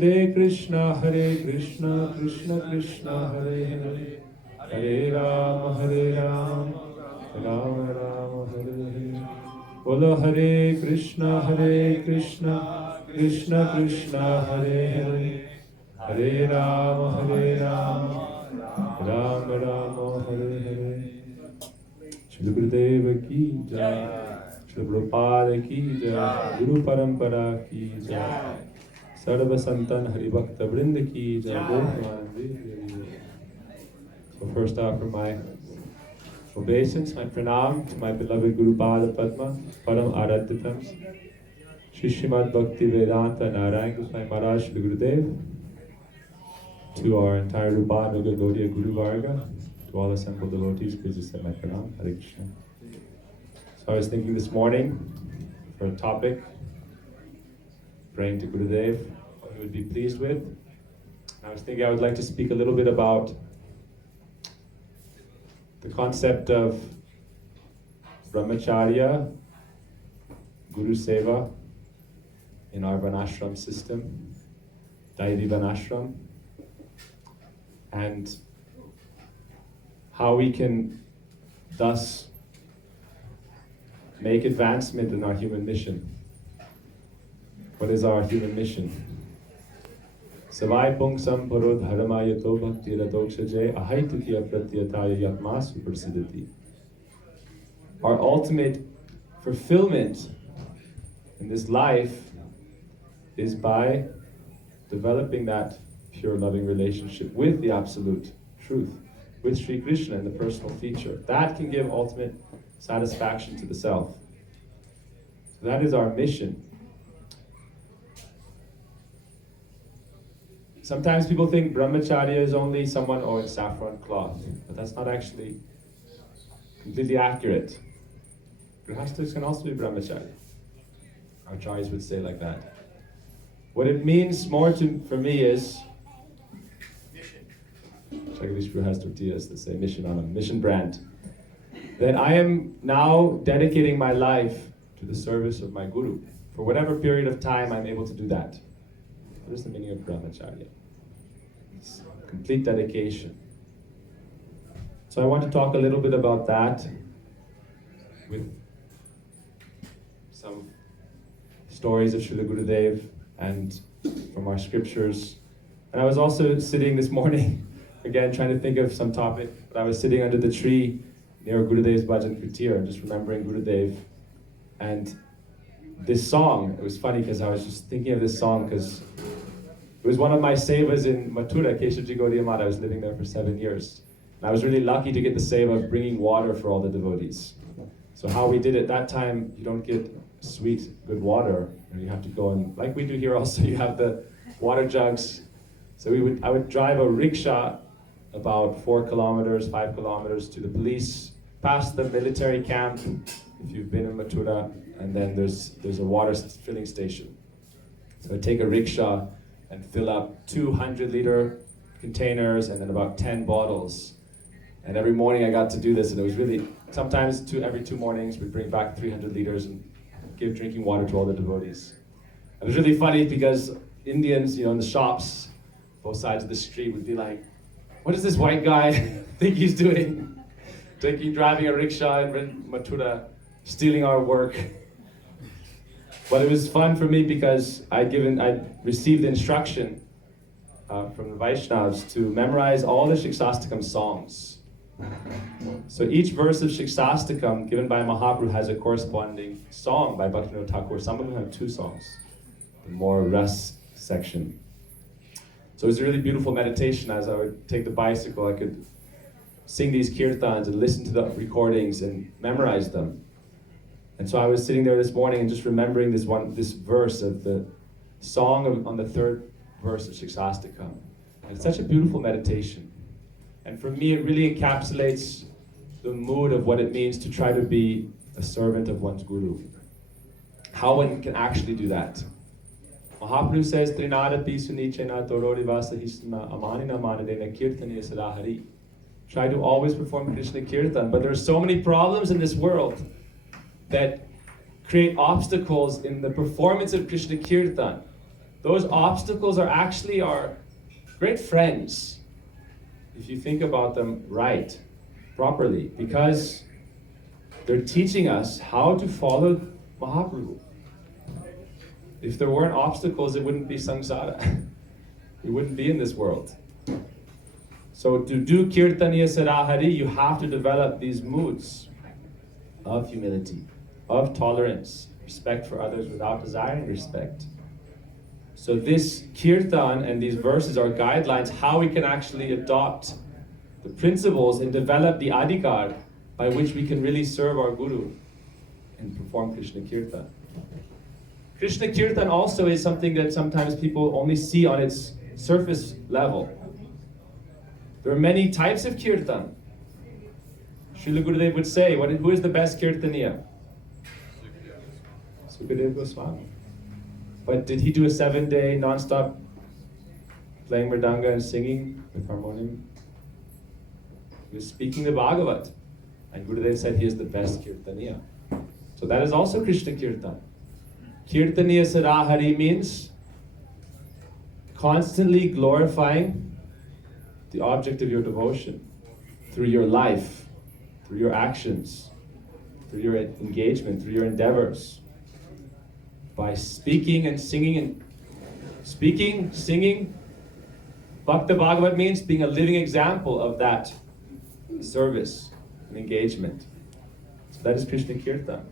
Hare Krishna, Krishna Krishna, Hare Hare, Hare Ram, Ram Ram, Hare Hare. Bolo Hare Krishna, Krishna Krishna, Hare Hare, Hare Ram, Ram Ram, Hare Hare. Shri Gurudev ki jai, Shri Prabhupada ki jai, Guru Parampara ki jai, Sarva Santan Hari Bhakta Vrinda ki jai, Gopal Devi. So first off, for my obeisance, my pranam to my beloved Guru Pada Padma, Param Aradhitam, Shri Srimad Bhakti Vedanta Narayan Goswami Maharaj Shri Gurudev, to our entire Rupanuga Gaudiya Guru Varga, to all assembled devotees, please accept my pranam. Hare Krishna. So I was thinking this morning for a topic, praying to Gurudev, what he would be pleased with. And I was thinking I would like to speak a little bit about the concept of brahmacharya, guru seva in our Varnashram system, Daivi Varnashram, and how we can thus make advancement in our human mission. What is our human mission? Savai pungsam parod haramayato bhakti radokshaje ahaitukiya pratyataya yatma suprasidati. Our ultimate fulfillment in this life is by developing that pure loving relationship with the absolute truth, with Sri Krishna in the personal feature. That can give ultimate satisfaction to the self. So that is our mission. Sometimes people think brahmacharya is only someone in saffron cloth, but that's not actually completely accurate. Grihasthas can also be brahmacharya. Acharyas would say like that. What it means more for me is Jagadish Prabhu has tortillas that say mission on them, mission brand. That I am now dedicating my life to the service of my Guru. For whatever period of time I'm able to do that. What is the meaning of brahmacharya? It's complete dedication. So I want to talk a little bit about that with some stories of Srila Gurudev and from our scriptures. And I was also sitting this morning, again trying to think of some topic, but I was sitting under the tree near Gurudev's Bhajan Kutir and just remembering Gurudev. And this song, it was funny because I was just thinking of this song because it was one of my sevas in Mathura, Keshavji Gaudiya Math. I was living there for 7 years. And I was really lucky to get the seva of bringing water for all the devotees. So how we did it that time, you don't get sweet, good water. And you have to go and, like we do here also, you have the water jugs. So I would drive a rickshaw about 4 kilometers, 5 kilometers to the police, past the military camp, if you've been in Mathura, and then there's a water filling station. So I'd take a rickshaw and fill up 200-liter containers and then about 10 bottles. And every morning I got to do this, and it was really, sometimes every 2 mornings we'd bring back 300 liters and give drinking water to all the devotees. It was really funny because Indians, in the shops, both sides of the street would be like, what does this white guy think he's doing? Driving a rickshaw in Mathura, stealing our work. But it was fun for me because I received instruction from the Vaishnavas to memorize all the Shiksastakam songs. So each verse of Shiksastakam given by Mahaprabhu has a corresponding song by Bhaktivinoda Thakur. Some of them have 2 songs, the more ras section. So it was a really beautiful meditation. As I would take the bicycle, I could sing these kirtans and listen to the recordings and memorize them. And so I was sitting there this morning and just remembering this verse of the song on the 3rd verse of Shiksastakam. And it's such a beautiful meditation. And for me, it really encapsulates the mood of what it means to try to be a servant of one's Guru. How one can actually do that. Mahaprabhu says, Trinadapi sunichena torori vasahisna amanina manadena kirtane sadahari. Try to always perform Krishna Kirtan, but there are so many problems in this world that create obstacles in the performance of Krishna Kirtan. those obstacles are actually our great friends, if you think about them right, properly, because they're teaching us how to follow Mahaprabhu. If there weren't obstacles, it wouldn't be samsara. We wouldn't be in this world. So to do Kirtaniya Sarahari, you have to develop these moods of humility, of tolerance, respect for others without desiring respect. So this Kirtan and these verses are guidelines how we can actually adopt the principles and develop the adhikar by which we can really serve our Guru and perform Krishna Kirtan. Krishna Kirtan also is something that sometimes people only see on its surface level. There are many types of Kirtan. Srila Gurudev would say, who is the best Kirtaniya? Sukadeva Goswami. But did he do a 7-day non-stop playing mridanga and singing with harmonium? He was speaking the Bhagavat. And Gurudev said he is the best Kirtaniya. So that is also Krishna Kirtan. Kirtaniya Sarahari means constantly glorifying the object of your devotion through your life, through your actions, through your engagement, through your endeavors. By speaking and singing singing, Bhakti Bhagavat means being a living example of that service and engagement. So that is Krishna Kirtan.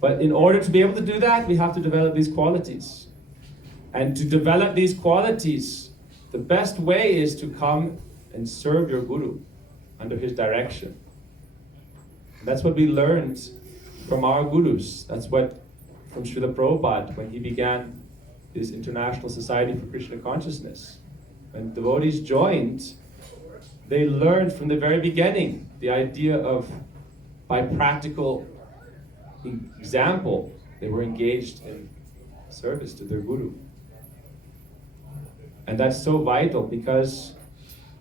But in order to be able to do that, we have to develop these qualities. And to develop these qualities, the best way is to come and serve your Guru under his direction. And that's what we learned from our Gurus. That's what from Srila Prabhupada when he began his International Society for Krishna Consciousness. When devotees joined, they learned from the very beginning the idea of, by practical example, they were engaged in service to their Guru. And that's so vital because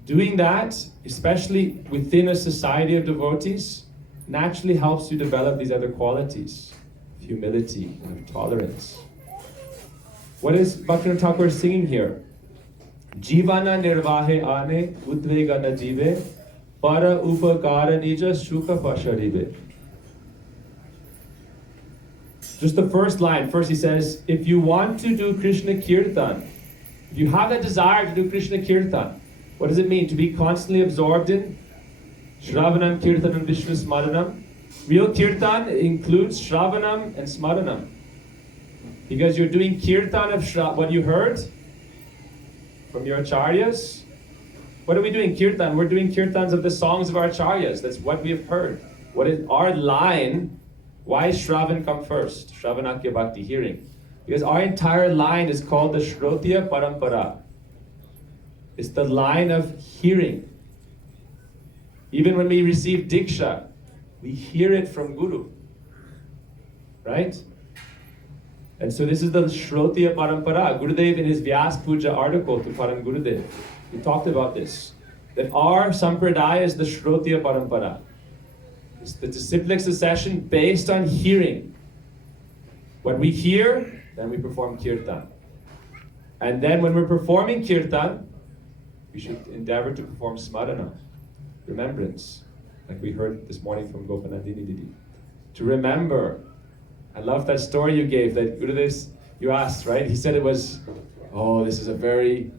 doing that, especially within a society of devotees, naturally helps you develop these other qualities. Humility and tolerance. What is Bhaktivinoda Thakur singing here? Jivana nirvahe ane udvega na jive para upakara nija sukha pasharive. Just the first line. First he says, if you want to do Krishna Kirtan, if you have that desire to do Krishna Kirtan, what does it mean? To be constantly absorbed in Shravanam, Kirtanam, Vishnu Smaranam. Real Kirtan includes Shravanam and Smaranam. Because you're doing Kirtan of what you heard from your Acharyas. What are we doing Kirtan? We're doing Kirtans of the songs of our Acharyas. That's what we have heard. What is our line? Why is Shravan come first? Shravanakya Bhakti, hearing. Because our entire line is called the Shrotiya Parampara. It's the line of hearing. Even when we receive Diksha, we hear it from Guru. Right? And so this is the Shrotiya Parampara. Gurudev in his Vyas Puja article to Param Gurudev, he talked about this. That our Sampradaya is the Shrotiya Parampara. It's the disciplic succession based on hearing. When we hear, then we perform Kirtan. And then when we're performing Kirtan, we should endeavor to perform Smarana, remembrance, like we heard this morning from Gopanandini Didi. To remember. I love that story you gave, that Gurudev, you asked, right? He said it was, oh, this is a very...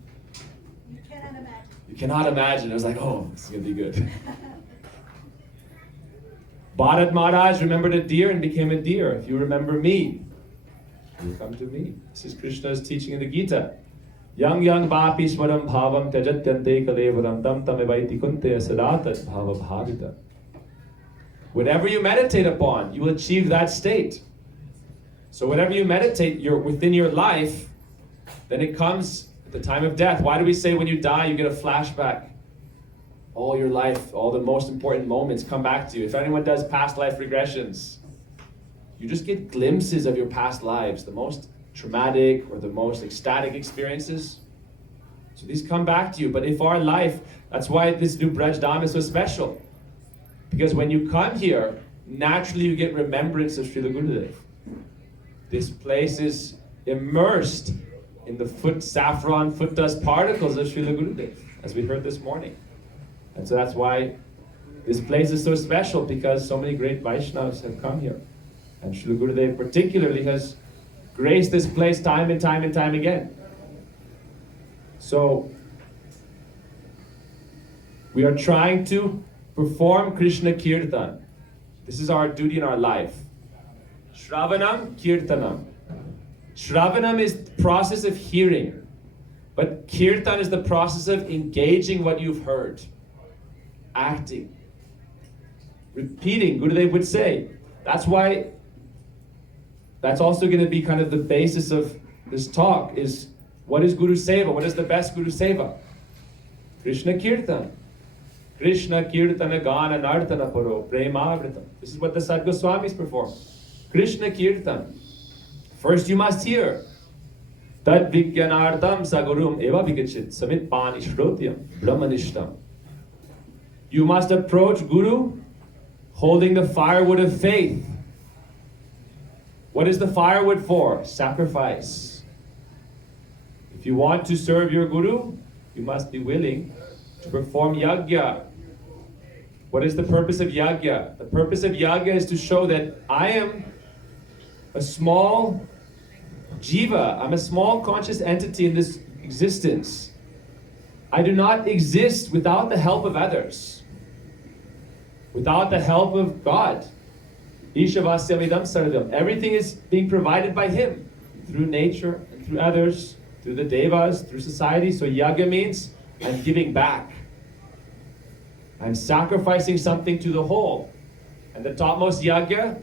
You cannot imagine. You cannot imagine. I was like, oh, this is going to be good. Bharat Maharaj remembered a deer and became a deer. If you remember me, you come to me. This is Krishna's teaching in the Gita. Yang bhapi swaram bhavam tajatyante kalevaram tam tamivaiti kunte asadatat bhava bhavita. Whatever you meditate upon, you will achieve that state. So whatever you meditate, you're within your life, then it comes at the time of death. Why do we say when you die, you get a flashback? All your life, all the most important moments come back to you. If anyone does past life regressions, you just get glimpses of your past lives, the most traumatic or the most ecstatic experiences. So these come back to you. But if our life, that's why this new Braj Dham is so special. Because when you come here, naturally you get remembrance of Srila Gurudev. This place is immersed in the saffron foot dust particles of Srila Gurudev, as we heard this morning. And so that's why this place is so special, because so many great Vaishnavas have come here. And Srila Gurudev particularly has graced this place time and time and time again. So we are trying to perform Krishna Kirtan. This is our duty in our life. Shravanam Kirtanam. Shravanam is the process of hearing, but Kirtan is the process of engaging what you've heard, acting, repeating. Gurudev would say. That's also going to be kind of the basis of this talk, is what is Guru Seva? What is the best Guru Seva? Krishna Kirtan. Krishna Kirtana Gana Nartana Paro Premavritam. This is what the Sad Goswamis perform. Krishna Kirtan. First you must hear. Tad Vigyanardam Sagurum Eva Vigachit Samit Pani Shrotyam Brahmanishtam. You must approach Guru holding the firewood of faith. What is the firewood for? Sacrifice. If you want to serve your Guru, you must be willing to perform yajna. What is the purpose of yajna? The purpose of yajna is to show that I am a small jiva. I'm a small conscious entity in this existence. I do not exist without the help of others, without the help of God. Ishavasyavidam sarvam. Everything is being provided by Him, through nature, and through others, through the devas, through society. So yajna means I'm giving back. I'm sacrificing something to the whole. And the topmost yajna,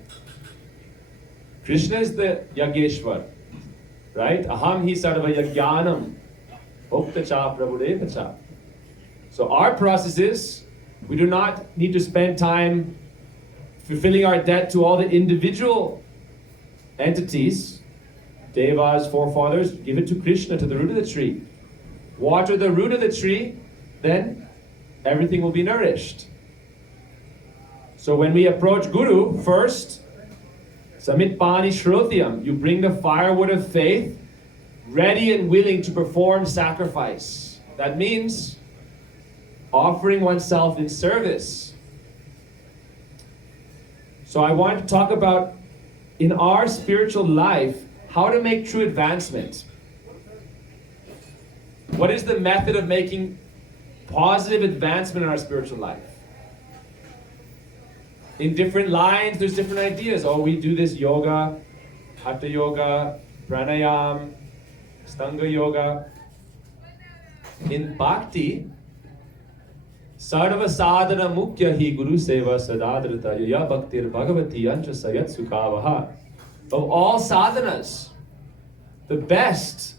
Krishna is the Yageshwar, right? Aham hi sarva yajnanam, bhoktacha prabhudevacha. So our process is, we do not need to spend time fulfilling our debt to all the individual entities, devas, forefathers. Give it to Krishna, to the root of the tree. Water the root of the tree, then everything will be nourished. So when we approach Guru, first, Samit Pani Shrotyam, you bring the firewood of faith, ready and willing to perform sacrifice. That means offering oneself in service. So I want to talk about, in our spiritual life, how to make true advancement. What is the method of making positive advancement in our spiritual life? In different lines, there's different ideas. Oh, we do this yoga, hatha yoga, pranayam, stanga yoga. In Bhakti, sarva sadhana mukya hi guru seva sadadrita yaya bhaktir bhagavati ancha sayat sukavaha. Of all sadhanas, the best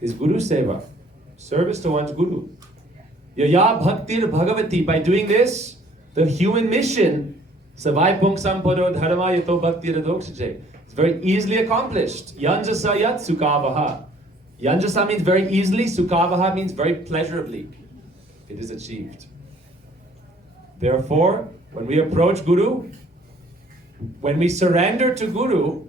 is Guru Seva, service to one's Guru. Yaya bhaktir bhagavati. By doing this, the human mission, savai pung sampado dharma yato bhaktir adoksaje, it's very easily accomplished. Yanjasa yat sukavaha. Yanjasa means very easily, sukavaha means very pleasurably. It is achieved. Therefore, when we approach Guru, when we surrender to Guru,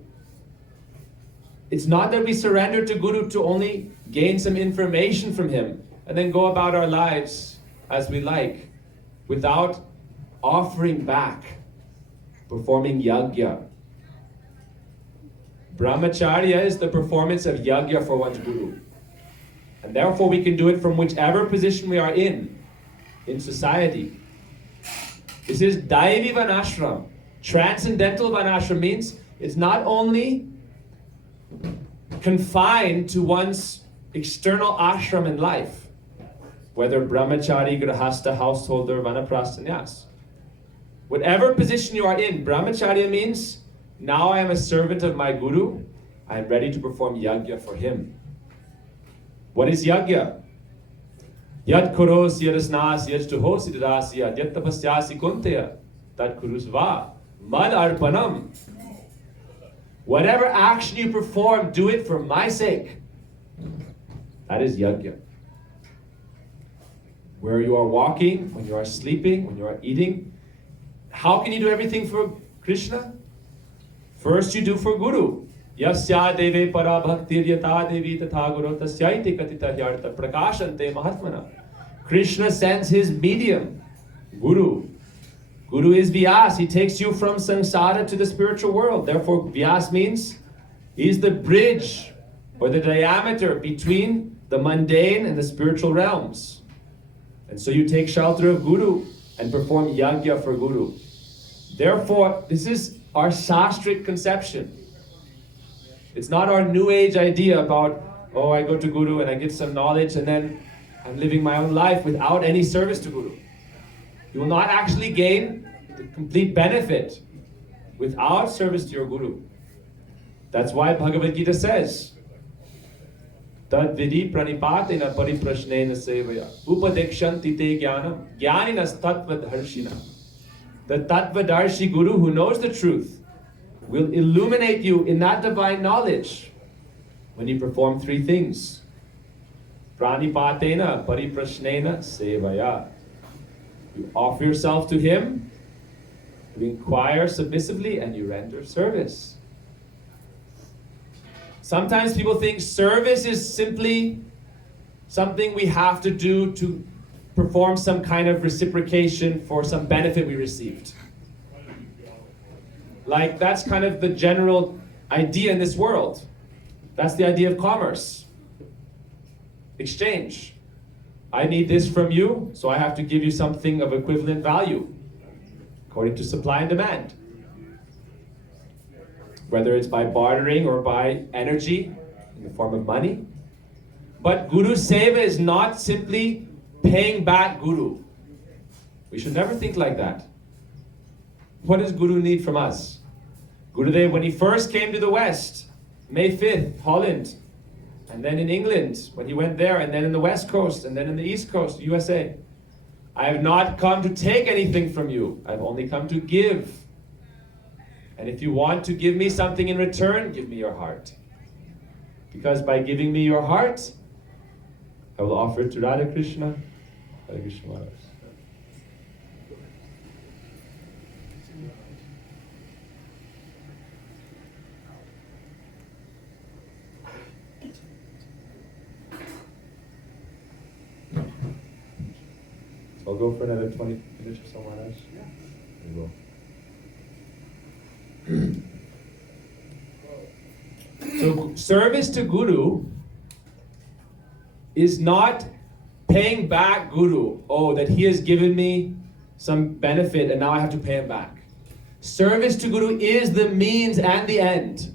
it's not that we surrender to Guru to only gain some information from Him and then go about our lives as we like, without offering back, performing yajna. Brahmacharya is the performance of yajna for one's Guru. And therefore we can do it from whichever position we are in society. This is Daivi Vanashram. Transcendental Vanashram means it's not only confined to one's external ashram in life, whether brahmachari, grahasta, householder, vanaprasthanyas. Whatever position you are in, brahmacharya means, now I am a servant of my Guru, I am ready to perform yajna for him. What is yajna? Yat kuros yadasnas yajtuhosi dadasya yat tapasyasi kuntaya tat kurusva mad arpanam. Whatever action you perform, do it for my sake. That is yajna. Where you are walking, when you are sleeping, when you are eating, how can you do everything for Krishna? First you do for Guru. Yasya deve para bhaktir yata devi tatha guru tasyaiti katita yarta prakashante mahatmana. Krishna sends his medium, Guru. Guru is Vyas. He takes you from samsara to the spiritual world. Therefore, Vyas means he's the bridge or the diameter between the mundane and the spiritual realms. And so you take shelter of Guru and perform yajna for Guru. Therefore, this is our shastric conception. It's not our new age idea about, oh, I go to Guru and I get some knowledge and then I'm living my own life without any service to Guru. You will not actually gain the complete benefit without service to your Guru. That's why Bhagavad Gita says, Tad vidi pranipatena pariprashnena sevaya upadekshanti te jnanam jnaninas tattvadarshina. The tattvadarshi Guru who knows the truth will illuminate you in that divine knowledge when you perform three things. Pranipatena pariprashnena sevaya. You offer yourself to him, you inquire submissively, and you render service. Sometimes people think service is simply something we have to do to perform some kind of reciprocation for some benefit we received. Like, that's kind of the general idea in this world. That's the idea of commerce. Exchange. I need this from you, so I have to give you something of equivalent value, according to supply and demand. Whether it's by bartering or by energy in the form of money. But Guru Seva is not simply paying back Guru. We should never think like that. What does Guru need from us? Gurudev, when he first came to the West, May 5th, Holland, and then in England, when he went there, and then in the West Coast, and then in the East Coast, USA. I have not come to take anything from you. I've only come to give. And if you want to give me something in return, give me your heart. Because by giving me your heart, I will offer it to Radha Krishna. Hare Krishna Maharaj. So I'll go for another 20 minutes or so, Maharaj. Yeah. We will. So service to Guru is not paying back Guru. Oh, that he has given me some benefit and now I have to pay him back. Service to Guru is the means and the end.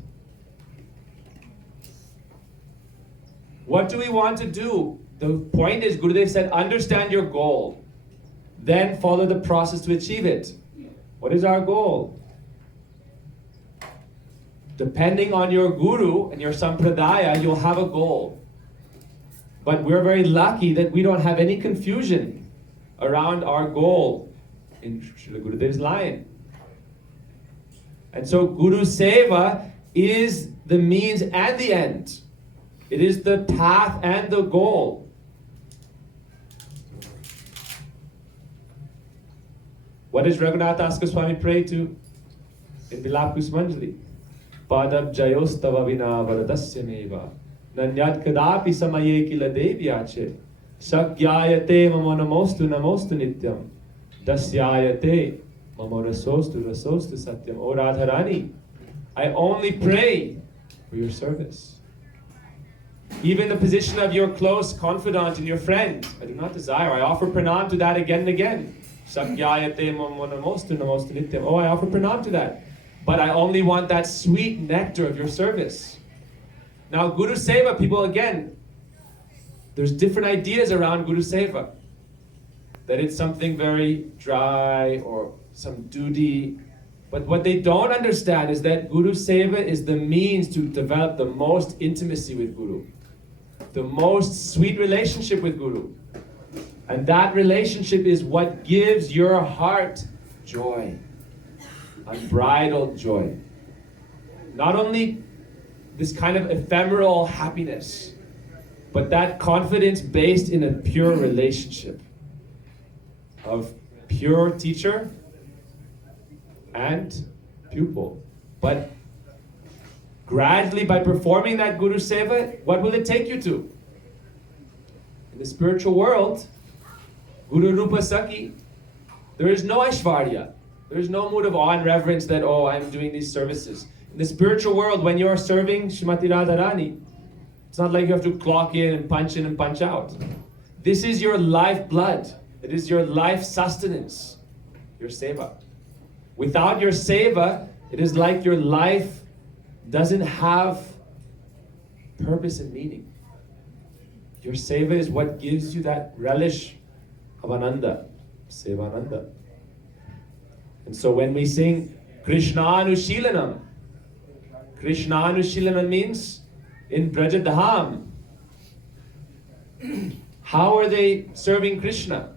What do we want to do? The point is, Gurudev said, understand your goal. Then follow the process to achieve it. What is our goal? Depending on your guru and your sampradaya, you'll have a goal. But we're very lucky that we don't have any confusion around our goal in Srila Gurudev's line. And so Guru Seva is the means and the end. It is the path and the goal. What does Raghunath Das Goswami pray to in Vilap Kusmanjali? Padab jayostava vina varadasya meva nanyat kadapi samaye kila devyache sakyayate mamo namostu namostu nityam dasyayate mamo rasostu rasostu satyam. O Radharani, I only pray for your service. Even the position of your close confidant and your friend, I do not desire. I offer pranam to that again and again. Sakyayate mamo namostu namostu nityam. Oh, I offer pranam to that. But I only want that sweet nectar of your service. Now, Guru Seva, people, again, there's different ideas around Guru Seva. That it's something very dry or some duty. But what they don't understand is that Guru Seva is the means to develop the most intimacy with Guru. The most sweet relationship with Guru. And that relationship is what gives your heart joy. Unbridled joy. Not only this kind of ephemeral happiness, but that confidence based in a pure relationship of pure teacher and pupil. But gradually by performing that Guru Seva, what will it take you to? In the spiritual world, Guru Rupa Saki, there is no Aishvarya. There is no mood of awe and reverence that, oh, I'm doing these services. In the spiritual world, when you're serving Srimati Radharani, it's not like you have to clock in and punch out. This is your lifeblood. It is your life sustenance, your seva. Without your seva, it is like your life doesn't have purpose and meaning. Your seva is what gives you that relish of ananda, sevananda. And so when we sing Krishna Anushilanam means in Braj how are they serving Krishna?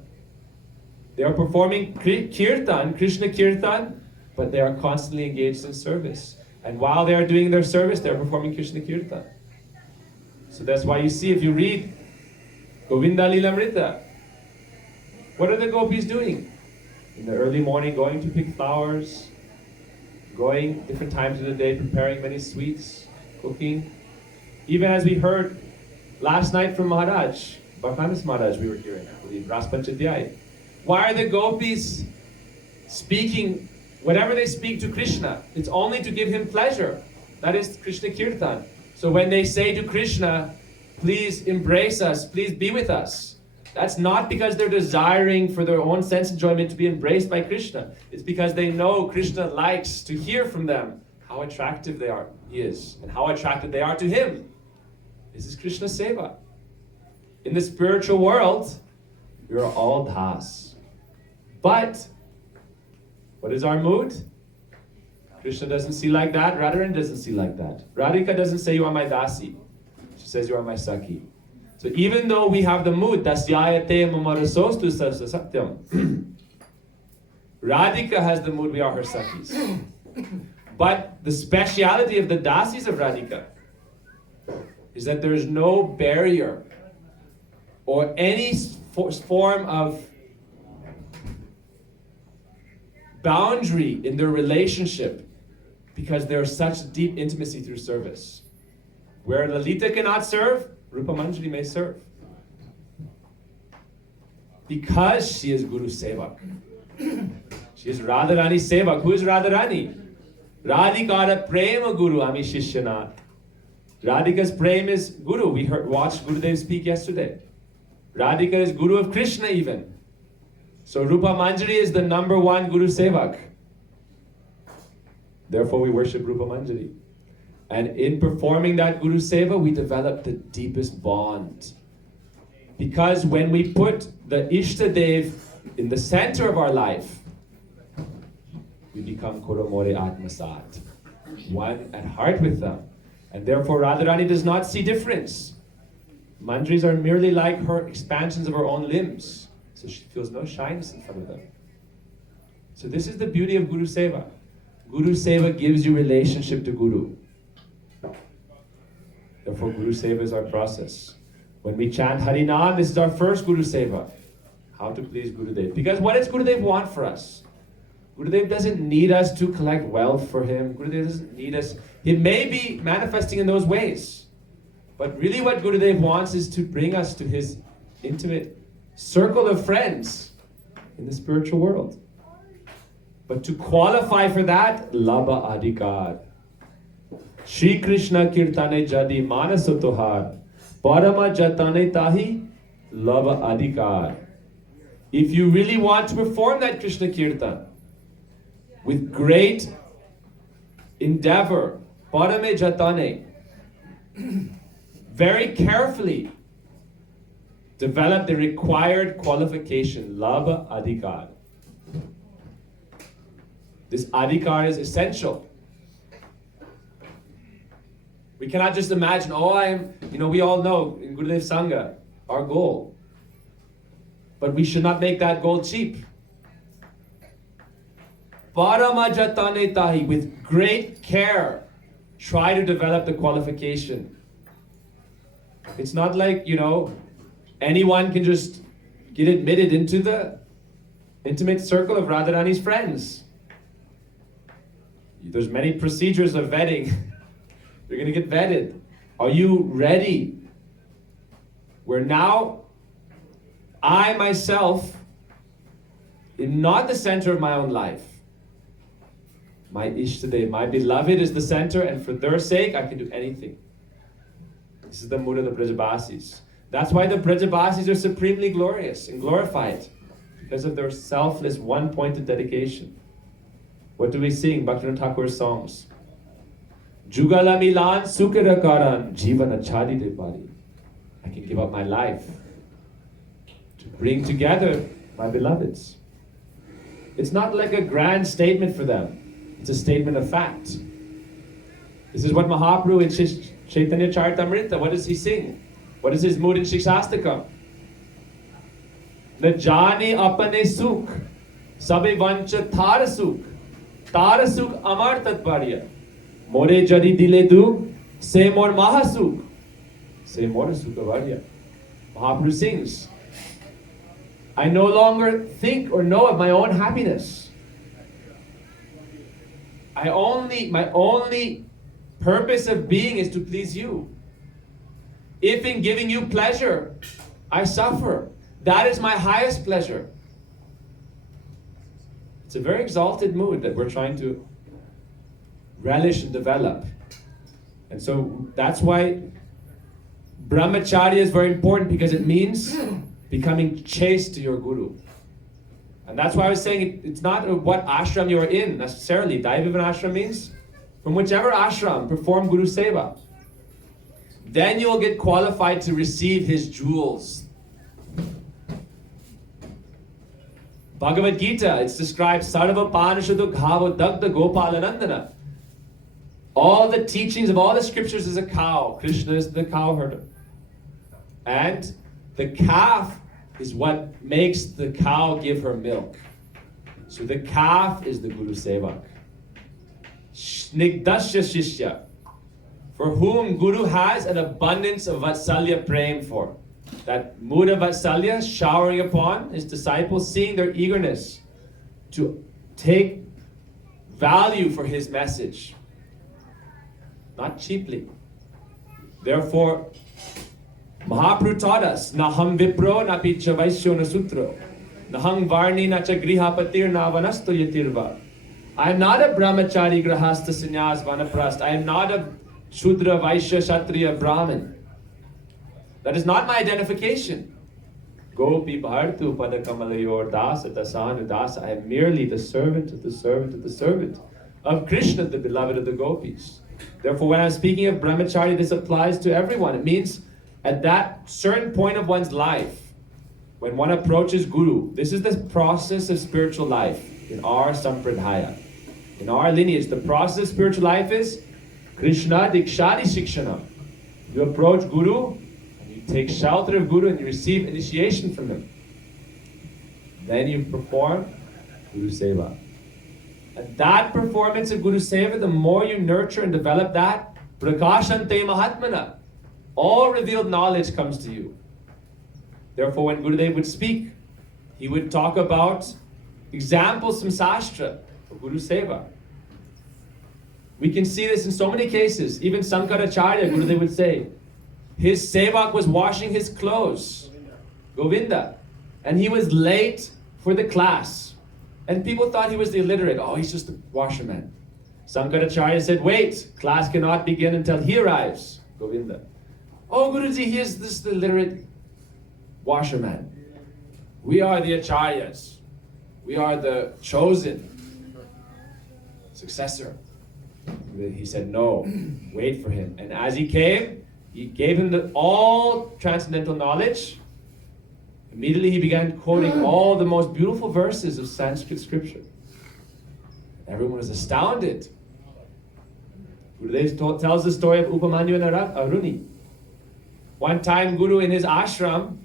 They are performing kirtan, Krishna kirtan, but they are constantly engaged in service. And while they are doing their service, they are performing Krishna kirtan. So that's why you see, if you read Govinda Lilamrita, what are the gopis doing? In the early morning, going to pick flowers, going different times of the day, preparing many sweets, cooking. Even as we heard last night from Maharaj, Bhakti Maharaj we were hearing, I believe, Ras Panchadhyay. Why are the gopis speaking, whatever they speak to Krishna, it's only to give him pleasure. That is Krishna Kirtan. So when they say to Krishna, please embrace us, please be with us, that's not because they're desiring for their own sense enjoyment to be embraced by Krishna. It's because they know Krishna likes to hear from them how attractive he is, and how attracted they are to him. This is Krishna Seva. In the spiritual world, we are all das. But, what is our mood? Krishna doesn't see like that, Radharani doesn't see like that. Radhika doesn't say you are my dasi. She says you are my saki. So even though we have the mood, Dasyayate mamarasostu satyam, Radhika has the mood, we are her sakis. But the speciality of the dasis of Radhika is that there is no barrier or any form of boundary in their relationship, because there's such deep intimacy through service. Where Lalita cannot serve, Rupa Manjari may serve. Because she is Guru Sevak. She is Radharani Sevak. Who is Radharani? Radhikara Prema Guru Ami Shishyanath. Radhika's Prem is Guru. We watched Gurudev speak yesterday. Radhika is Guru of Krishna even. So Rupa Manjari is the number one Guru Sevak. Therefore we worship Rupa Manjari. And in performing that Guru Seva, we develop the deepest bond. Because when we put the Ishtadev in the center of our life, we become Koromore Atmasat, one at heart with them. And therefore Radharani does not see difference. Manjaris are merely like her expansions of her own limbs. So she feels no shyness in front of them. So this is the beauty of Guru Seva. Guru Seva gives you relationship to Guru. Therefore Guru Seva is our process. When we chant Harinam, this is our first Guru Seva. How to please Gurudev. Because what does Gurudev want for us? Gurudev doesn't need us to collect wealth for him. Gurudev doesn't need us. He may be manifesting in those ways. But really what Gurudev wants is to bring us to his intimate circle of friends in the spiritual world. But to qualify for that, Labha Adhikar. Shri Krishna Kirtane Jadi Manasotohar. Parama Jatane Tahi Labha Adhikar. If you really want to perform that Krishna Kirtan with great endeavor, Parame Jatane, very carefully develop the required qualification, Labha Adhikar. This Adhikar is essential. We cannot just imagine, we all know in Gurudev Sangha, our goal. But we should not make that goal cheap. Paramajatane tahi, with great care, try to develop the qualification. It's not like, anyone can just get admitted into the intimate circle of Radharani's friends. There's many procedures of vetting. You're going to get vetted. Are you ready? Where now, I myself am not the center of my own life. My Ishtadev, my beloved is the center, and for their sake, I can do anything. This is the mood of the Brajabasis. That's why the Brajabasis are supremely glorious and glorified, because of their selfless, one-pointed dedication. What do we sing? Bhaktivinoda Thakur's songs. Jugala Milan Sukara Karan Jivana Chadi De Pari. I can give up my life to bring together my beloveds. It's not like a grand statement for them. It's a statement of fact. This is what Mahaprabhu in Chaitanya Charitamrita, what does he sing? What is his mood in Shikshastakam? Na jane apane sukh, sabe vancha thara sukh amar tatparya. More jadi dile du, se mor mahasukh, se mor sukhavarya. Mahaprabhu sings, I no longer think or know of my own happiness. My only purpose of being is to please you. If in giving you pleasure, I suffer, that is my highest pleasure. It's a very exalted mood that we're trying to relish and develop. And so that's why brahmacharya is very important, because it means becoming chaste to your guru. And that's why I was saying it's not what ashram you are in necessarily. Daivivan ashram means from whichever ashram, perform Guru Seva. Then you will get qualified to receive his jewels. Bhagavad Gita, it's described Sarva Panishadu Ghava Dagda Gopalanandana. All the teachings of all the scriptures is a cow. Krishna is the cow herder. And the calf is what makes the cow give her milk. So the calf is the Guru Sevak. Snigdasya Shishya, for whom Guru has an abundance of Vatsalya praying for. That mood of Vatsalya showering upon his disciples, seeing their eagerness to take value for his message. Not cheaply. Therefore, Mahaprabhu taught us, Naham Vipro na picha Vaishyo na Sutro, Naham Varni na cha Grihapatir na Vanasto Yatirva. I am not a brahmachari, grahastha, sannyas, vanaprast. I am not a Shudra, Vaishya, Kshatriya, Brahmin. That is not my identification. Gopi bhartu padakamalayur dasa dasanu dasa. I am merely the servant of the servant of the servant of Krishna, the beloved of the gopis. Therefore, when I'm speaking of brahmachari, this applies to everyone. It means at that certain point of one's life, when one approaches Guru, this is the process of spiritual life in our sampradaya. In our lineage, the process of spiritual life is Krishna Dikshadi Shikshana. You approach Guru, and you take shelter of Guru, and you receive initiation from him. Then you perform Guru Seva. And that performance of Guru Seva, the more you nurture and develop that, Prakashante Mahatmana, all revealed knowledge comes to you. Therefore, when Gurudev would speak, he would talk about examples from Sastra for Guru Seva. We can see this in so many cases. Even Sankaracharya, Gurudev would say, his sevak was washing his clothes, Govinda, and he was late for the class. And people thought he was the illiterate. Oh, he's just a washerman. Sankaracharya said, wait, class cannot begin until he arrives, Govinda. Oh, Guruji, he is this the illiterate washerman. We are the acharyas. We are the chosen successor. He said, no, wait for him. And as he came, he gave him all transcendental knowledge. Immediately he began quoting all the most beautiful verses of Sanskrit scripture. Everyone was astounded. Gurudev tells the story of Upamanyu and Aruni. One time, Guru in his ashram,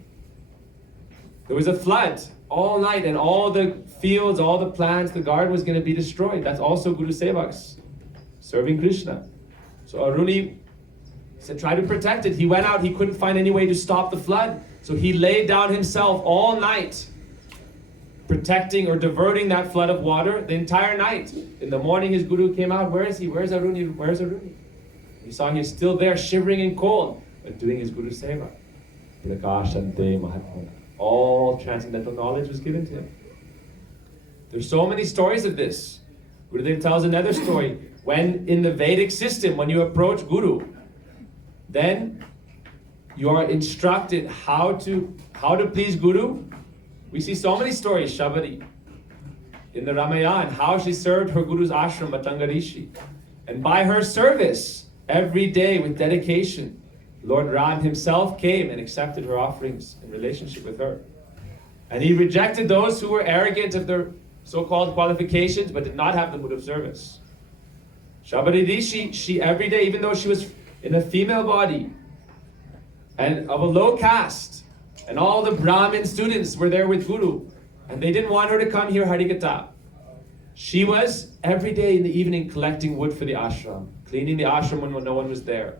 there was a flood all night, and all the fields, all the plants, the garden was going to be destroyed. That's also Guru Sevaks, serving Krishna. So Aruni said, try to protect it. He went out, he couldn't find any way to stop the flood. So he laid down himself all night, protecting or diverting that flood of water the entire night. In the morning, his Guru came out. Where is he? Where's Aruni? Where's Aruni? He saw he was still there, shivering and cold, but doing his Guru Seva. Prakashante Mahatmana. All transcendental knowledge was given to him. There's so many stories of this. Gurudev tells another story. When in the Vedic system, when you approach Guru, then you are instructed how to please Guru. We see so many stories, Shabari, in the Ramayana, how she served her Guru's ashram, Matanga Rishi. And by her service, every day with dedication, Lord Ram himself came and accepted her offerings in relationship with her. And he rejected those who were arrogant of their so-called qualifications but did not have the mood of service. Shabari Rishi, she every day, even though she was in a female body and of a low caste, and all the Brahmin students were there with Guru, and they didn't want her to come hear Harikatha. She was every day in the evening collecting wood for the ashram, cleaning the ashram when no one was there.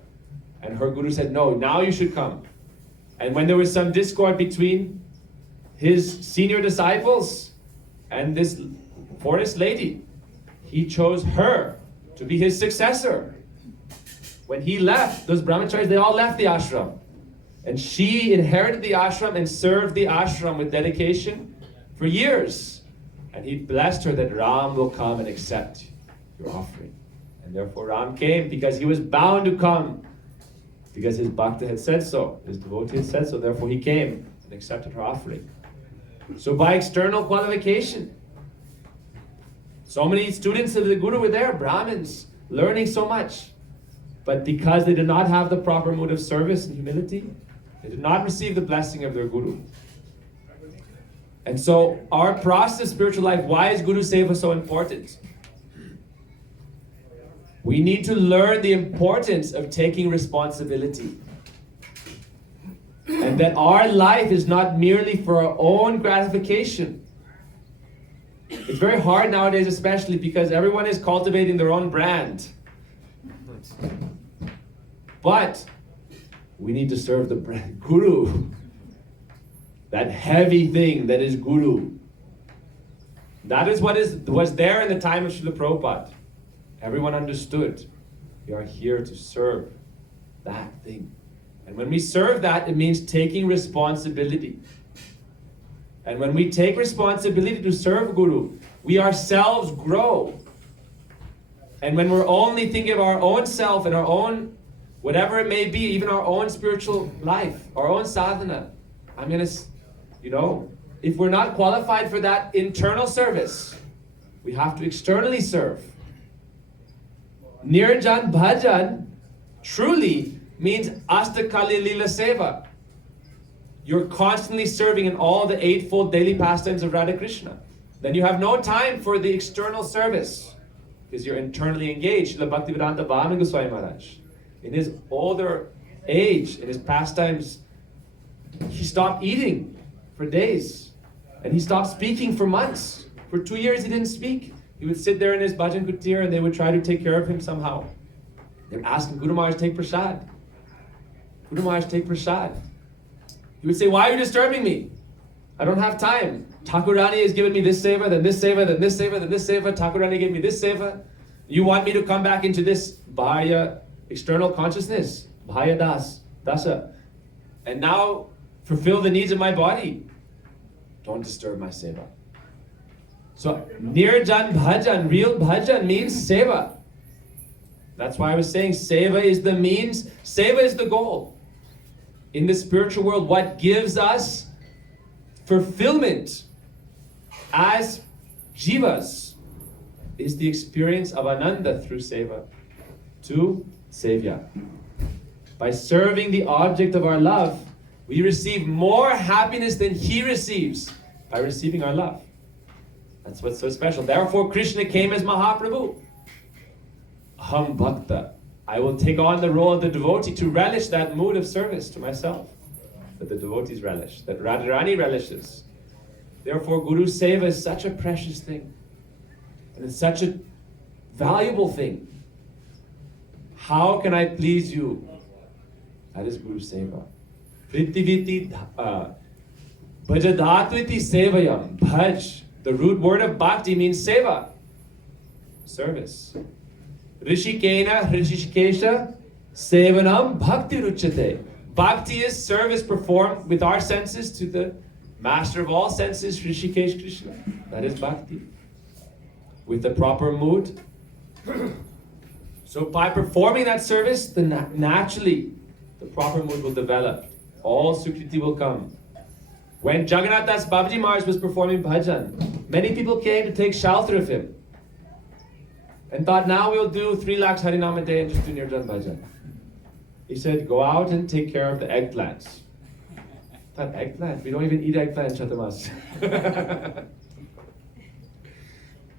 And her Guru said, no, now you should come. And when there was some discord between his senior disciples and this forest lady, he chose her to be his successor. When he left, those brahmacharis, they all left the ashram. And she inherited the ashram and served the ashram with dedication for years. And he blessed her that Ram will come and accept your offering. And therefore Ram came because he was bound to come. Because his bhakta had said so, his devotee had said so, therefore he came and accepted her offering. So by external qualification, so many students of the Guru were there, Brahmins, learning so much. But because they did not have the proper mood of service and humility, they did not receive the blessing of their Guru. And so our process of spiritual life, why is Guru Seva so important? We need to learn the importance of taking responsibility. And that our life is not merely for our own gratification. It's very hard nowadays, especially because everyone is cultivating their own brand. But we need to serve the brand, Guru. That heavy thing that is Guru. That is what was there in the time of Srila Prabhupada. Everyone understood. We are here to serve that thing. And when we serve that, it means taking responsibility. And when we take responsibility to serve Guru, we ourselves grow. And when we're only thinking of our own self and our own, whatever it may be, even our own spiritual life, our own sadhana, if we're not qualified for that internal service, we have to externally serve. Nirjan Bhajan truly means Astakali Lila Seva. You're constantly serving in all the eightfold daily pastimes of Radha Krishna. Then you have no time for the external service because you're internally engaged. Srila Bhaktivedanta Bhami Goswami Maharaj, in his older age, in his pastimes, he stopped eating for days. And he stopped speaking for months. For 2 years he didn't speak. He would sit there in his bhajan kutir and they would try to take care of him somehow. They would ask him, Guru Maharaj, take prasad. Guru Maharaj, take prasad. He would say, why are you disturbing me? I don't have time. Thakurani has given me this seva, then this seva, then this seva, then this seva. Thakurani gave me this seva. You want me to come back into this Bahaya external consciousness? Bahaya dasa. And now fulfill the needs of my body. Don't disturb my seva. So, Nirjan Bhajan, real bhajan means seva. That's why I was saying seva is the means, seva is the goal. In the spiritual world, what gives us fulfillment as jivas is the experience of ananda through seva, to sevya. By serving the object of our love, we receive more happiness than he receives by receiving our love. That's what's so special. Therefore, Krishna came as Mahaprabhu. Aham Bhakta. I will take on the role of the devotee to relish that mood of service to myself that the devotees relish, that Radharani relishes. Therefore, Guru Seva is such a precious thing. And it's such a valuable thing. How can I please you? That is Guru Seva. Pritiviti Bhajadatviti Sevayam. Bhaj. The root word of bhakti means seva. Service. Rishikena, Rishikesha, Sevanam Bhakti Ruchate. Bhakti is service performed with our senses to the master of all senses, Rishikesh Krishna. That is Bhakti. With the proper mood. So by performing that service, then naturally the proper mood will develop. All Sukriti will come. When Jagannath Das Babaji Maharaj was performing bhajan, many people came to take shelter of him. And thought, now we'll do 3 lakhs Harinam a day and just do Nirjan bhajan. He said, go out and take care of the eggplants. I thought, eggplant? We don't even eat eggplant, Chatamas.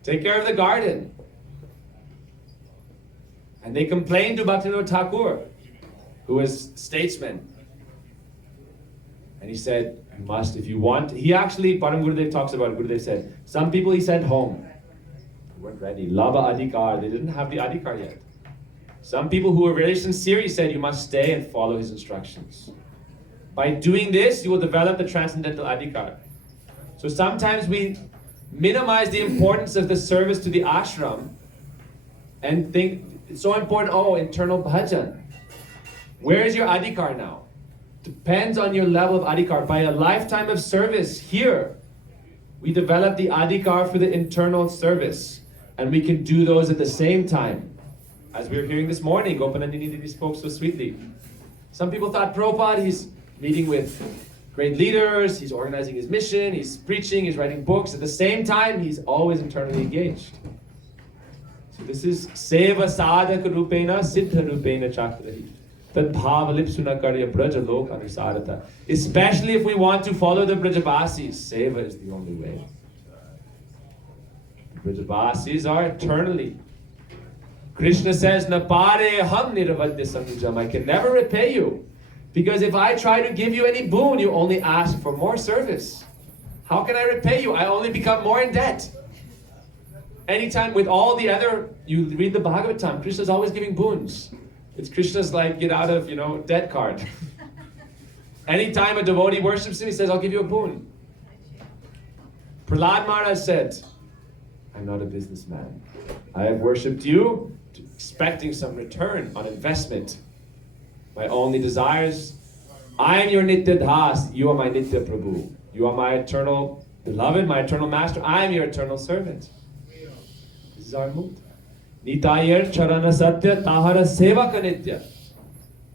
Take care of the garden. And they complained to Bhaktivinoda Thakur, who was statesman. And he said, you must, if you want. He actually, Param Gurudev talks about it. Gurudev said, some people he sent home. They weren't ready. Lava Adhikar. They didn't have the Adhikar yet. Some people who were very sincere, he said, you must stay and follow his instructions. By doing this, you will develop the transcendental Adhikar. So sometimes we minimize the importance of the service to the ashram and think it's so important, oh, internal bhajan. Where is your Adhikar now? Depends on your level of Adhikar. By a lifetime of service here, we develop the Adhikar for the internal service. And we can do those at the same time. As we were hearing this morning, Gopanandini Didi spoke so sweetly. Some people thought, Prabhupada, he's meeting with great leaders, he's organizing his mission, he's preaching, he's writing books. At the same time, he's always internally engaged. So this is Seva Sadhaka Rupena Siddha Rupena Chakrahi. Tad Bhava Lipsuna Karya Braja Lok Anusarata. Especially if we want to follow the Brajavasis, Seva is the only way. The Brajavasis are eternally. Krishna says, Napare ham niravadya samujam. I can never repay you. Because if I try to give you any boon, you only ask for more service. How can I repay you? I only become more in debt. Anytime with all the other, you read the Bhagavatam, Krishna's always giving boons. It's Krishna's like, get out of, debt card. Anytime a devotee worships him, he says, I'll give you a boon. Prahlad Maharaj said, I'm not a businessman. I have worshipped you, expecting some return on investment. My only desires, I am your Nitya Das, you are my Nitya Prabhu. You are my eternal beloved, my eternal master, I am your eternal servant. This is our mood. Nitayar Charana Satya Tahara Sevaka Nitya.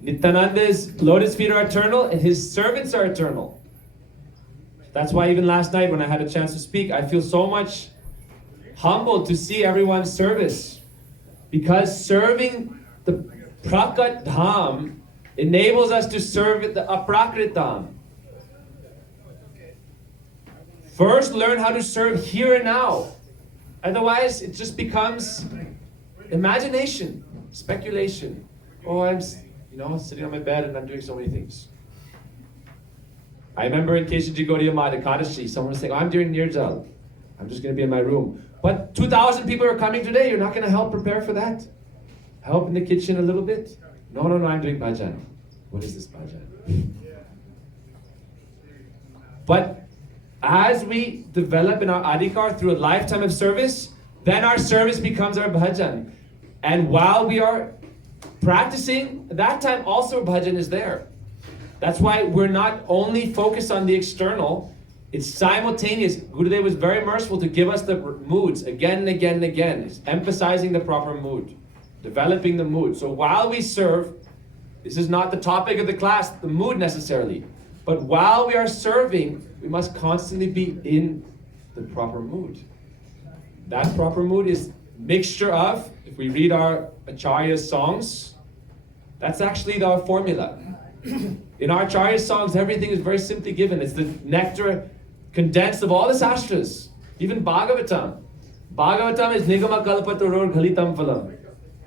Nityananda's lotus feet are eternal and his servants are eternal. That's why even last night when I had a chance to speak, I feel so much humbled to see everyone's service. Because serving the Prakat Dham enables us to serve the Aprakrit Dham. First, learn how to serve here and now. Otherwise, it just becomes imagination, speculation. Oh, I'm sitting on my bed and I'm doing so many things. I remember in Keshaji Gaudiya Mata Kadashi, someone was saying, I'm doing Nirjal. I'm just going to be in my room. But 2,000 people are coming today. You're not going to help prepare for that? Help in the kitchen a little bit? No, I'm doing bhajan. What is this bhajan? But as we develop in our adhikar through a lifetime of service, then our service becomes our bhajan. And while we are practicing, at that time also bhajan is there. That's why we're not only focused on the external, it's simultaneous. Gurudev was very merciful to give us the moods again and again and again. It's emphasizing the proper mood, developing the mood. So while we serve, this is not the topic of the class, the mood necessarily. But while we are serving, we must constantly be in the proper mood. That proper mood is mixture of, if we read our Acharya's songs, that's actually our formula. In our Acharya's songs, everything is very simply given. It's the nectar condensed of all the sastras, even Bhagavatam. Bhagavatam is Nigama Kalpataror Ghalitam Phalam,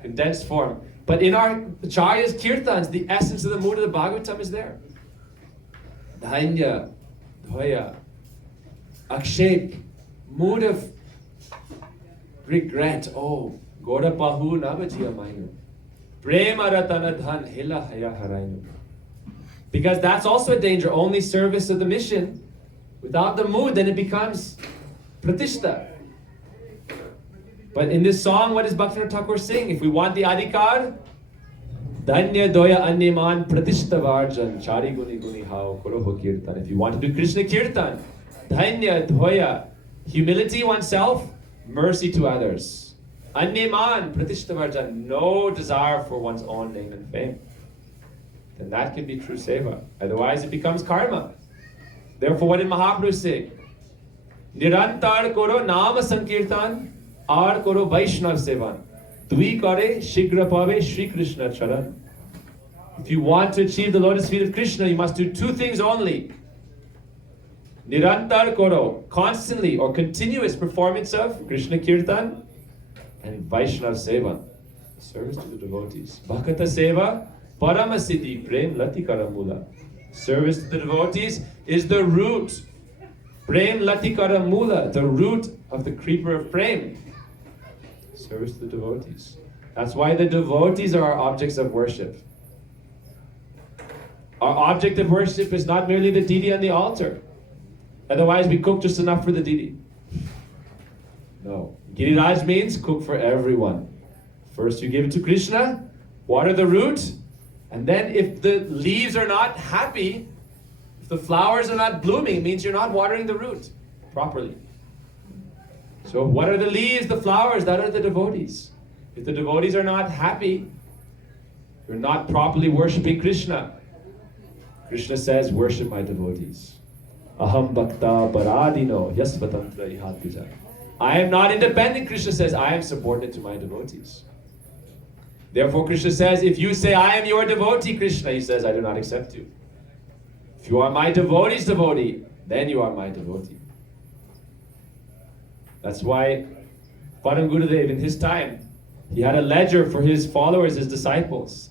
condensed form. But in our Acharya's Kirtans, the essence of the mood of the Bhagavatam is there. Dhanya, Dhoya, Akshep, mood of regret. Oh, Goda Pahu Navajiya Mainu. Prema Ratana Dhan Hila Haya Harainu. Because that's also a danger, only service of the mission. Without the mood, then it becomes pratishta. But in this song, what does Bhaktivinoda Thakur sing? If we want the adhikar, Danya doya anyaman pratishta varjan chari guni guni hao koroho kirtan. If you want to do Krishna kirtan, danya doya, humility oneself, mercy to others. Anyaman pratishta varjan, no desire for one's own name and fame. Then that can be true seva. Otherwise it becomes karma. Therefore what did Mahaprabhu say? Nirantar koro nama sankirtan, ar koro Vaishnav sevan. Dui kare shigra pave Shri Krishna charan. If you want to achieve the lotus feet of Krishna, you must do two things only. Nirantar koro, constantly or continuous performance of Krishna kirtan, and Vaishnav seva, service to the devotees. Bhakata seva, parama siddhi prem lati karamula. Service to the devotees is the root. Prem lati karamula, the root of the creeper of prem. Service to the devotees. That's why the devotees are our objects of worship. Our object of worship is not merely the deity on the altar. Otherwise we cook just enough for the deity. No. Giriraj means cook for everyone. First you give it to Krishna, water the root, and then if the leaves are not happy, if the flowers are not blooming, it means you're not watering the root properly. So what are the leaves, the flowers? That are the devotees. If the devotees are not happy, you're not properly worshipping Krishna. Krishna says, worship my devotees. Aham bhakta paradino yasvatantra ihatija. I am not independent, Krishna says, I am subordinate to my devotees. Therefore Krishna says, if you say I am your devotee, Krishna, he says, I do not accept you. If you are my devotee's devotee, then you are my devotee. That's why Param Gurudev in his time, he had a ledger for his followers, his disciples.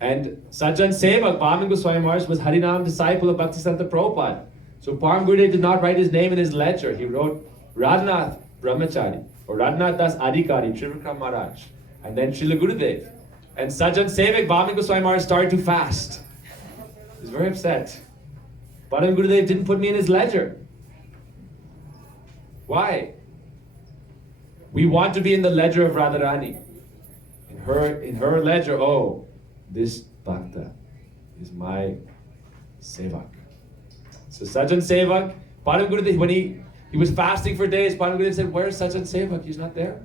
And Sajjan Sevak, Bhaman Goswami Maharaj, was Harinam disciple of Bhaktisiddhanta Prabhupada. So Param Gurudev did not write his name in his ledger. He wrote Radhanath Brahmachari, or Radhanath Das Adhikari, Trivikram Maharaj, and then Srila Gurudev. And Sajjan Sevak, Bhaman Goswami Maharaj, started to fast. He was very upset. Param Gurudev didn't put me in his ledger. Why? We want to be in the ledger of Radharani. In her ledger, oh, this bhakta is my sevak. So Sajjan Sevak, Param Gurudev, when he was fasting for days, Param Gurudev said, where's Sajjan Sevak? He's not there.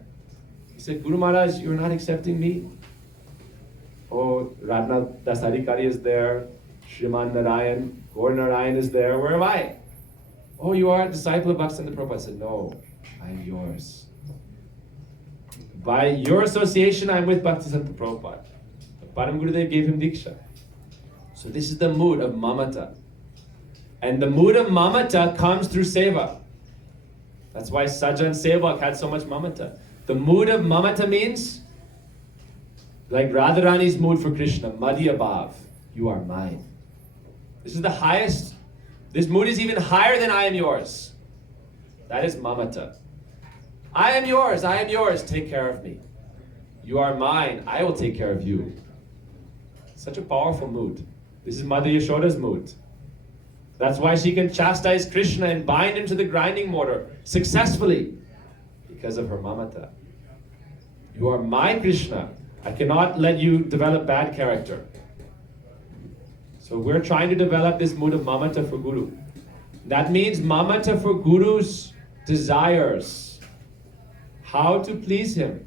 He said, Guru Maharaj, you're not accepting me. Oh, Radhanath Dasarikari is there, Shriman Narayan, Gaur Narayan is there, where am I? Oh, you are a disciple of Bhaktisiddhanta Prabhupada. I said, no, I am yours. By your association, I am with Bhaktisiddhanta Prabhupada. Param Gurudev gave him Diksha. So this is the mood of mamata. And the mood of mamata comes through seva. That's why Sajjan Sevak had so much mamata. The mood of mamata means, like Radharani's mood for Krishna, Madhya Bhav, you are mine. This is the highest. This mood is even higher than I am yours. That is mamata. I am yours, take care of me. You are mine, I will take care of you. Such a powerful mood. This is Mother Yashoda's mood. That's why she can chastise Krishna and bind him to the grinding mortar successfully, because of her mamata. You are my Krishna. I cannot let you develop bad character. So we're trying to develop this mood of mamata for Guru. That means mamata for Guru's desires. How to please him.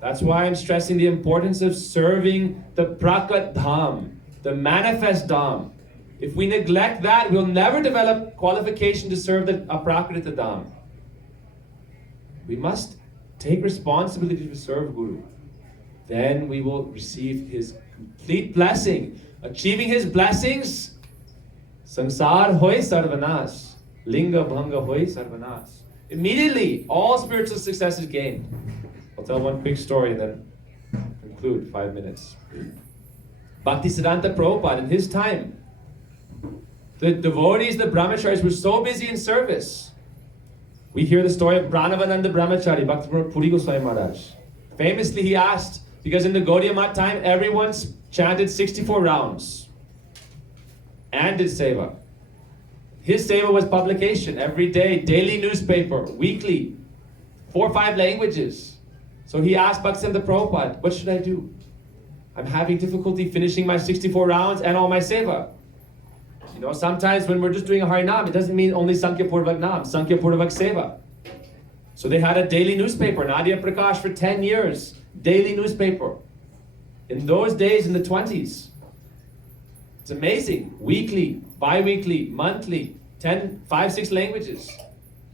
That's why I'm stressing the importance of serving the Prakat Dham, the manifest Dham. If we neglect that, we'll never develop qualification to serve the Aprakrita Dham. We must take responsibility to serve Guru. Then we will receive his complete blessing. Achieving his blessings, samsar hoy sarvanas, linga bhanga hoy sarvanas. Immediately, all spiritual success is gained. I'll tell one quick story and then conclude, 5 minutes. Bhaktisiddhanta Prabhupada, in his time, the devotees, the brahmacharis were so busy in service. We hear the story of Pranavananda Brahmachari, Bhakti Puri Goswami Maharaj. Famously, he asked, because in the Gaudiya Math time, everyone chanted 64 rounds and did seva. His seva was publication every day, daily newspaper, weekly, 4 or 5 languages. So he asked Bhaktisiddhanta Prabhupada, what should I do? I'm having difficulty finishing my 64 rounds and all my seva. You know, sometimes when we're just doing a Harinam, it doesn't mean only Sankhya Purvak Nam, Sankhya Purvak Seva. So they had a daily newspaper, Nadia Prakash, for 10 years. Daily newspaper. In those days, in the 20s. It's amazing. Weekly, bi-weekly, monthly, 5, 6 languages.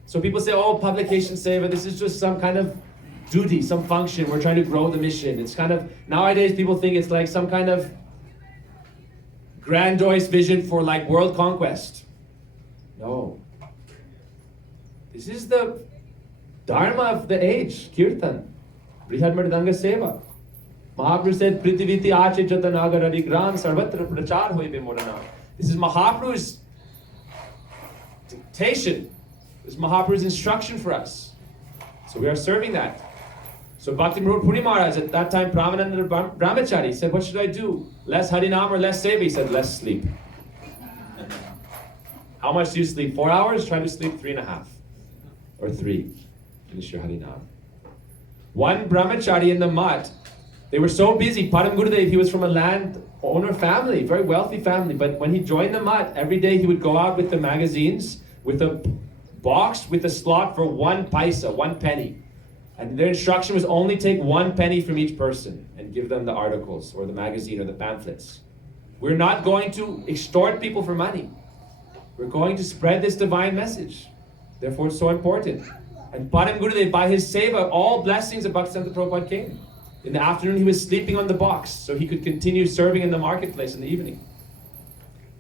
So people say, oh, publication seva, this is just some kind of duty, some function. We're trying to grow the mission. It's kind of, nowadays people think it's like some kind of grandiose vision for like world conquest. No. This is the dharma of the age, kirtan. Brihad Mridanga Seva. Mahaprabhu said, Prithiviti Ache Jatanagaradi Gram Sarvatra Prachar Hoibe Morana. This is Mahaprabhu's dictation. This is Mahaprabhu's instruction for us. So we are serving that. So Bhakti Puri Maharaj, at that time, Brahmananda Brahmachari, said, what should I do? Less Harinam or less Seva? He said, less sleep. How much do you sleep? 4 hours? Try to sleep 3.5. Or 3. Finish your Harinam. One Brahmachari in the mutt, they were so busy. Param Gurudev, he was from a landowner family, very wealthy family. But when he joined the mutt, every day he would go out with the magazines, with a box, with a slot for 1 paisa, 1 penny. And their instruction was only take 1 penny from each person and give them the articles or the magazine or the pamphlets. We're not going to extort people for money. We're going to spread this divine message. Therefore, it's so important. And Param Gurudev, by his seva, all blessings of Bhaktisiddhanta Prabhupada came. In the afternoon, he was sleeping on the box so he could continue serving in the marketplace in the evening.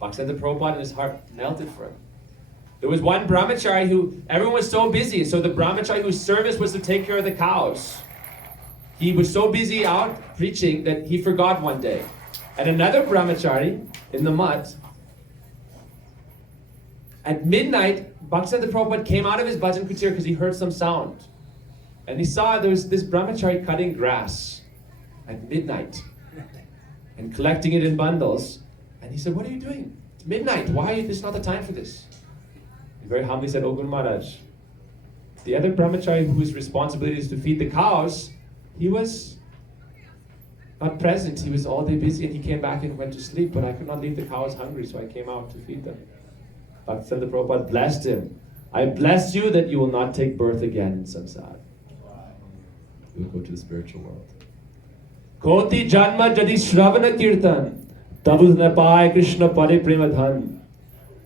Bhaktisiddhanta Prabhupada in his heart melted for him. There was one brahmachari who, everyone was so busy, so the brahmachari whose service was to take care of the cows. He was so busy out preaching that he forgot one day. And another brahmachari in the mutt, at midnight, Bhaktisiddhanta Prabhupada came out of his bhajan kutir because he heard some sound. And he saw there was this brahmachari cutting grass at midnight and collecting it in bundles. And he said, what are you doing? It's midnight. Why? This is not the time for this. He very humbly said, oh, Guru Maharaj, the other brahmachari whose responsibility is to feed the cows, he was not present. He was all day busy and he came back and went to sleep. But I could not leave the cows hungry, so I came out to feed them. Bhaktisiddhanta Prabhupada blessed him. I bless you that you will not take birth again in samsara. You will go to the spiritual world. Koti janma jadi shravana kirtan, tabu napai Krishna pare premadhan.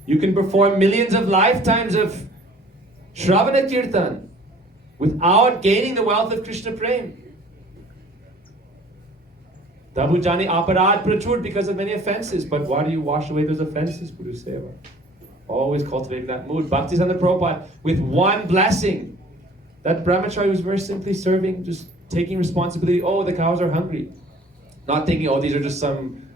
You can perform millions of lifetimes of shravana kirtan without gaining the wealth of Krishna prem. Tabu jani aparad prachur, because of many offenses. But why do you wash away those offenses? Guru Seva. Always cultivating that mood. Bhaktisiddhanta Prabhupada, with one blessing, that brahmachari was very simply serving, just taking responsibility. Oh, the cows are hungry. Not thinking, oh, these are just some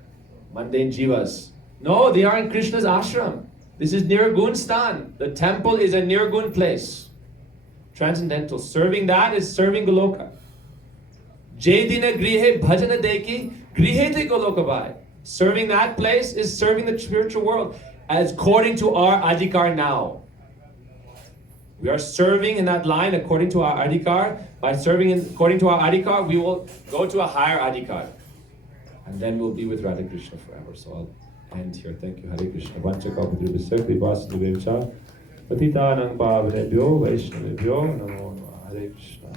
mundane jivas. No, they are in Krishna's ashram. This is Nirgun Stan. The temple is a Nirgun place. Transcendental. Serving that is serving Goloka. Jedina grihe bhajana deki grihete Goloka bhai. Serving that place is serving the spiritual world as according to our adhikar now. We are serving in that line according to our adhikar. By serving according to our adhikar, we will go to a higher adhikar. And then we'll be with Radha Krishna forever. So I'll end here. Thank you. Hare Krishna. Vanchakalpadrubhasya kripasinubhevcha patitanang pavanebhyo vaishnavebhyo namo namaha. Hare Krishna.